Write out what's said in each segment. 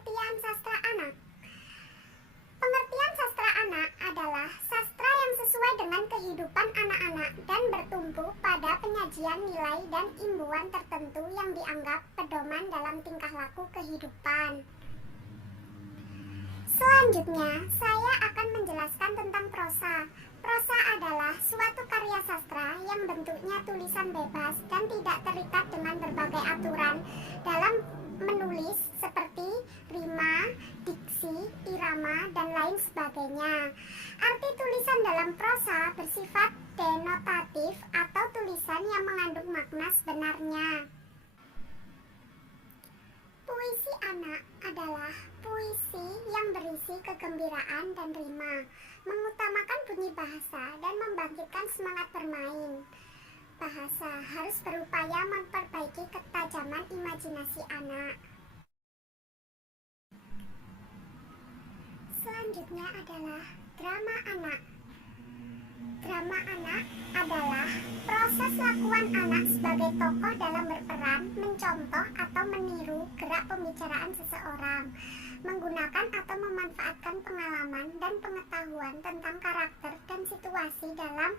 Pengertian sastra anak. Pengertian sastra anak adalah sastra yang sesuai dengan kehidupan anak-anak dan bertumpu pada penyajian nilai dan imbuhan tertentu yang dianggap pedoman dalam tingkah laku kehidupan. Selanjutnya, saya akan menjelaskan tentang prosa. Prosa adalah suatu karya sastra yang bentuknya tulisan bebas dan tidak terikat dengan berbagai aturan dalam menulis seperti rima, diksi, irama, dan lain sebagainya. Arti tulisan dalam prosa bersifat denotatif atau tulisan yang mengandung makna sebenarnya. Puisi anak adalah puisi yang berisi kegembiraan dan rima, mengutamakan bunyi bahasa dan membangkitkan semangat bermain. Bahasa harus berupaya memperbaiki ketajaman imajinasi anak. Selanjutnya adalah drama anak. Drama anak adalah proses lakuan anak sebagai tokoh dalam berperan, mencontoh atau meniru gerak pembicaraan seseorang, menggunakan atau memanfaatkan pengalaman dan pengetahuan tentang karakter dan situasi dalam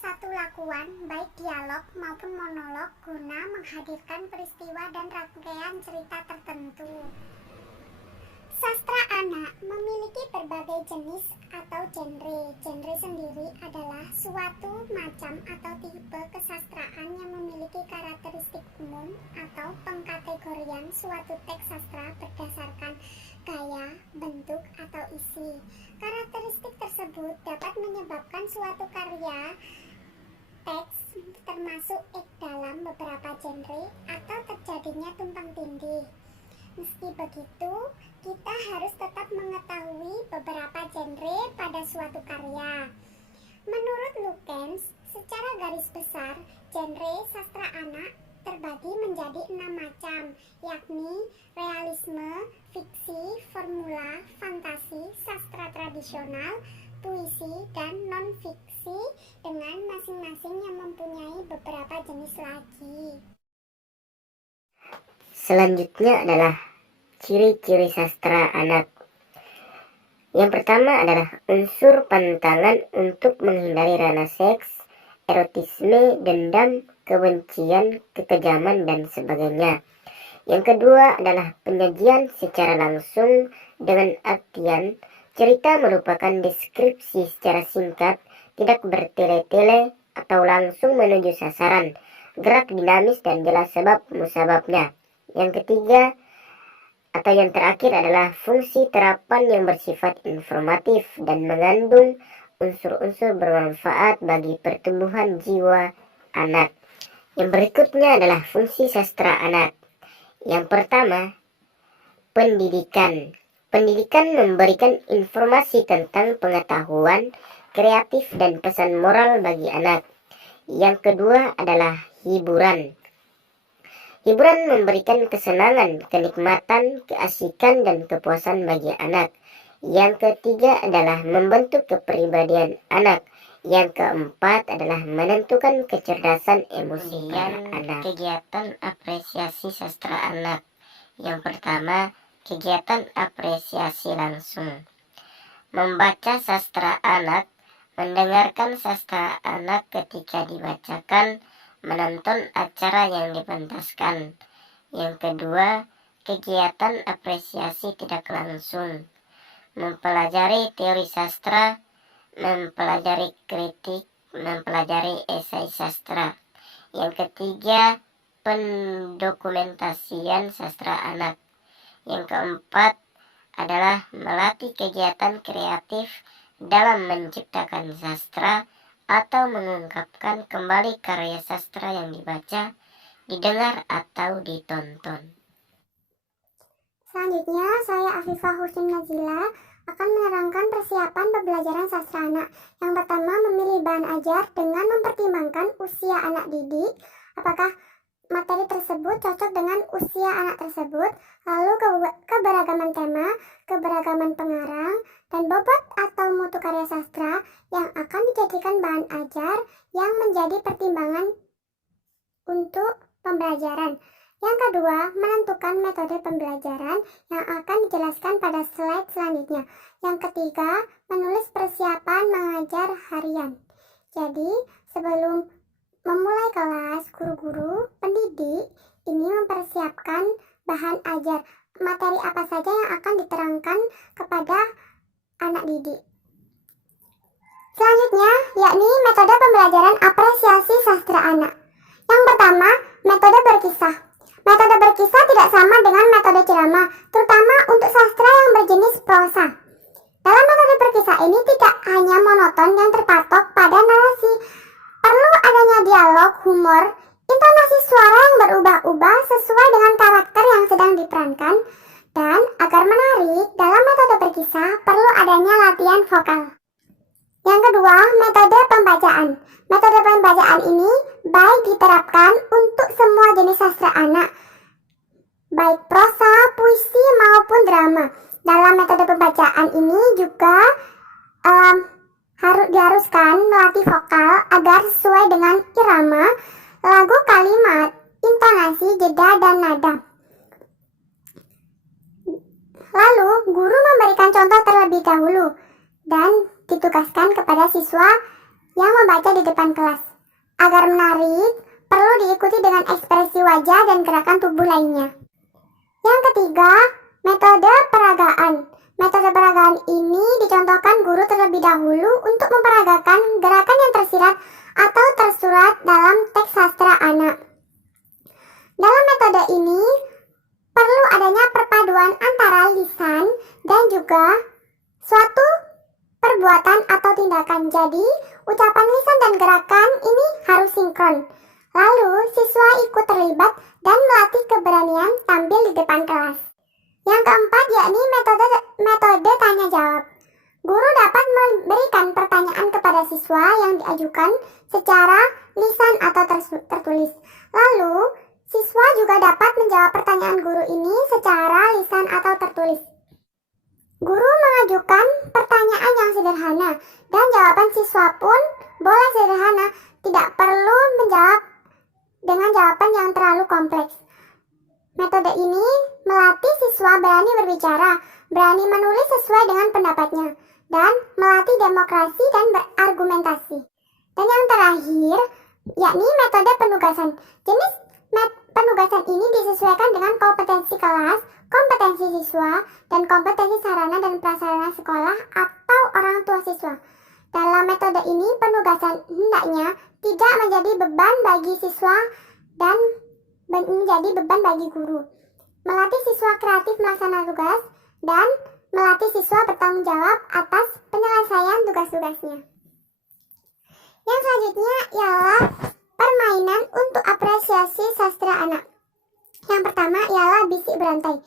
satu lakuan, baik dialog maupun monolog, guna menghadirkan peristiwa dan rangkaian cerita tertentu. Sastra anak memiliki berbagai jenis atau genre. Genre sendiri adalah suatu macam atau tipe kesastraan yang memiliki karakteristik umum atau pengkategorian suatu teks sastra berdasarkan gaya, bentuk, atau isi. Karakteristik tersebut dapat menyebabkan suatu karya teks termasuk dalam beberapa genre atau terjadinya tumpang tindih. Meski begitu, kita harus tetap mengetahui beberapa genre pada suatu karya. Menurut Lukens, secara garis besar, genre sastra anak terbagi menjadi 6 macam, yakni realisme, fiksi, formula, fantasi, sastra tradisional, puisi, dan non-fiksi, dengan masing-masing yang mempunyai beberapa jenis lagi. Selanjutnya adalah ciri-ciri sastra anak. Yang pertama adalah unsur pantangan untuk menghindari ranah seks, erotisme, dendam, kebencian, kekejaman, dan sebagainya. Yang kedua adalah penyajian secara langsung dengan artian cerita merupakan deskripsi secara singkat, tidak bertele-tele atau langsung menuju sasaran, gerak dinamis dan jelas sebab musababnya. Yang ketiga atau yang terakhir adalah fungsi terapan yang bersifat informatif dan mengandung unsur-unsur bermanfaat bagi pertumbuhan jiwa anak. Yang berikutnya adalah fungsi sastra anak. Yang pertama, pendidikan. Pendidikan memberikan informasi tentang pengetahuan, kreatif, dan pesan moral bagi anak. Yang kedua adalah hiburan. Hiburan memberikan kesenangan, kenikmatan, keasikan, dan kepuasan bagi anak. Yang ketiga adalah membentuk kepribadian anak. Yang keempat adalah menentukan kecerdasan emosi anak. Kegiatan apresiasi sastra anak. Yang pertama, kegiatan apresiasi langsung. Membaca sastra anak, mendengarkan sastra anak ketika dibacakan, menonton acara yang dipentaskan. Yang kedua, kegiatan apresiasi tidak langsung. Mempelajari teori sastra, mempelajari kritik, mempelajari esai sastra. Yang ketiga, pendokumentasian sastra anak. Yang keempat adalah melatih kegiatan kreatif dalam menciptakan sastra atau mengungkapkan kembali karya sastra yang dibaca, didengar, atau ditonton. Selanjutnya, saya Afifah Husin Nazila akan menerangkan persiapan pembelajaran sastra anak. Yang pertama, memilih bahan ajar dengan mempertimbangkan usia anak didik, apakah materi tersebut cocok dengan usia anak tersebut, lalu keberagaman tema, keberagaman pengarang, dan bobot atau mutu karya sastra yang akan dijadikan bahan ajar yang menjadi pertimbangan untuk pembelajaran. Yang kedua, menentukan metode pembelajaran yang akan dijelaskan pada slide selanjutnya. Yang ketiga, menulis persiapan mengajar harian. Jadi, sebelum memulai kelas, guru-guru pendidik ini mempersiapkan bahan ajar, materi apa saja yang akan diterangkan kepada anak didik. Selanjutnya, yakni metode pembelajaran apresiasi sastra anak. Yang pertama, metode berkisah. Metode berkisah tidak sama dengan metode ceramah, terutama untuk sastra yang berjenis prosa. Dalam metode berkisah ini tidak hanya monoton yang terpatok pada narasi. Perlu adanya dialog, humor, intonasi suara yang berubah-ubah sesuai dengan karakter yang sedang diperankan, dan agar menarik, dalam metode berkisah perlu adanya latihan vokal. Yang kedua, metode pembacaan. Metode pembacaan ini baik diterapkan untuk semua jenis sastra anak, baik prosa, puisi maupun drama. Dalam metode pembacaan ini juga diharuskan melatih vokal agar sesuai dengan irama, lagu, kalimat, intonasi, jeda, dan nada. Lalu, guru memberikan contoh terlebih dahulu dan ditugaskan kepada siswa yang membaca di depan kelas. Agar menarik, perlu diikuti dengan ekspresi wajah dan gerakan tubuh lainnya. Yang ketiga, metode peragaan. Metode peragaan ini dicontohkan guru terlebih dahulu untuk memperagakan gerakan yang tersirat atau tersurat dalam teks sastra anak. Dalam metode ini, perlu adanya perpaduan antara lisan dan juga suatu perbuatan atau tindakan. Jadi, ucapan lisan dan gerakan ini harus sinkron. Lalu, siswa ikut terlibat dan melatih keberanian tampil di depan kelas. Yang keempat, yakni metode tanya jawab. Guru dapat memberikan pertanyaan kepada siswa yang diajukan secara lisan atau tertulis. Lalu, siswa juga dapat menjawab pertanyaan guru ini secara lisan atau tertulis. Guru mengajukan pertanyaan yang sederhana dan jawaban siswa pun boleh sederhana, tidak perlu menjawab dengan jawaban yang terlalu kompleks. Metode ini melatih siswa berani berbicara, berani menulis sesuai dengan pendapatnya, dan melatih demokrasi dan berargumentasi. Dan yang terakhir, yakni metode penugasan. Jenis penugasan ini disesuaikan dengan kompetensi kelas, kompetensi siswa, dan kompetensi sarana dan prasarana sekolah atau orang tua siswa. Dalam metode ini, penugasan hendaknya tidak menjadi beban bagi siswa dan menjadi beban bagi guru. Melatih siswa kreatif melaksanakan tugas dan melatih siswa bertanggung jawab atas penyelesaian tugas-tugasnya. Yang selanjutnya ialah permainan untuk apresiasi sastra anak. Yang pertama ialah bisik berantai.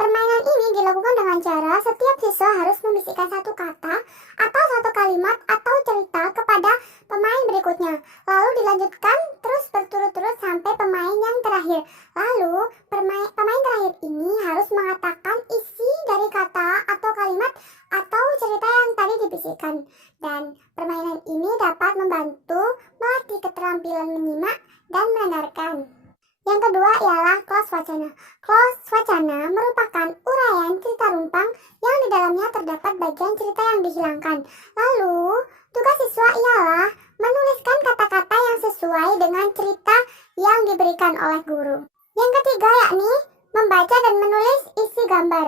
Permainan ini dilakukan dengan cara setiap siswa harus membisikkan satu kata atau satu kalimat atau cerita kepada pemain berikutnya. Lalu dilanjutkan terus berturut-turut sampai pemain yang terakhir. Lalu pemain terakhir ini harus mengatakan isi dari kata atau kalimat atau cerita yang tadi dibisikkan. Dan permainan ini dapat membantu melatih keterampilan menyimak dan mendengarkan. Yang kedua ialah close wacana. Close wacana merupakan uraian cerita rumpang yang di dalamnya terdapat bagian cerita yang dihilangkan. Lalu, tugas siswa ialah menuliskan kata-kata yang sesuai dengan cerita yang diberikan oleh guru. Yang ketiga yakni membaca dan menulis isi gambar.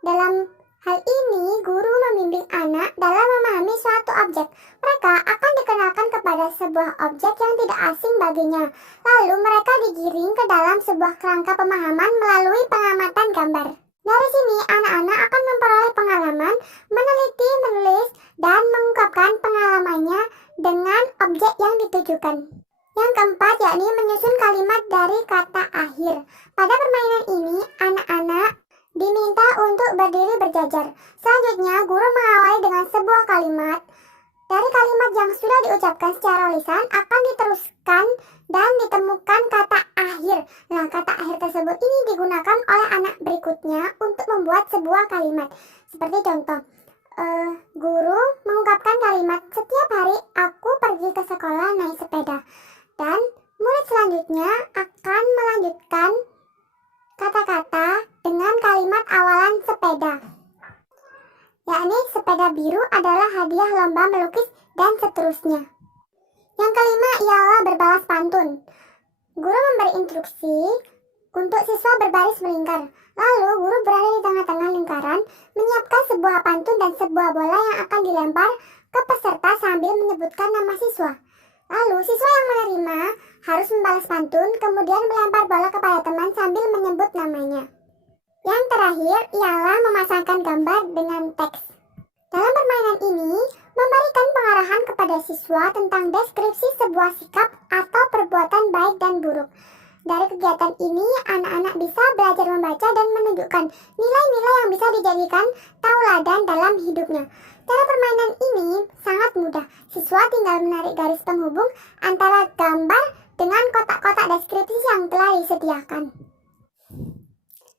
Dalam hal ini, guru membimbing anak dalam memahami suatu objek. Mereka akan dikenalkan kepada sebuah objek yang tidak asing baginya. Lalu mereka digiring ke dalam sebuah kerangka pemahaman melalui pengamatan gambar. Dari sini, anak-anak akan memperoleh pengalaman, meneliti, menulis, dan mengungkapkan pengalamannya dengan objek yang ditujukan. Yang keempat yakni menyusun kalimat dari kata akhir. Pada permainan ini, anak-anak diminta untuk berdiri berjajar. Selanjutnya, guru mengawali dengan sebuah kalimat. Dari kalimat yang sudah diucapkan secara lisan akan diteruskan dan ditemukan kata akhir. Nah, kata akhir tersebut ini digunakan oleh anak berikutnya untuk membuat sebuah kalimat. Seperti contoh, guru mengungkapkan kalimat, setiap hari aku pergi ke sekolah naik sepeda. Dan murid selanjutnya akan melanjutkan warna biru adalah hadiah lomba melukis dan seterusnya. Yang kelima ialah berbalas pantun. Guru memberi instruksi untuk siswa berbaris melingkar. Lalu guru berada di tengah-tengah lingkaran, menyiapkan sebuah pantun dan sebuah bola yang akan dilempar ke peserta sambil menyebutkan nama siswa. Lalu siswa yang menerima harus membalas pantun, kemudian melempar bola kepada teman sambil menyebut namanya. Yang terakhir ialah memasangkan gambar dengan teks. Dalam permainan ini, memberikan pengarahan kepada siswa tentang deskripsi sebuah sikap atau perbuatan baik dan buruk. Dari kegiatan ini, anak-anak bisa belajar membaca dan menunjukkan nilai-nilai yang bisa dijadikan tauladan dalam hidupnya. Cara permainan ini sangat mudah. Siswa tinggal menarik garis penghubung antara gambar dengan kotak-kotak deskripsi yang telah disediakan.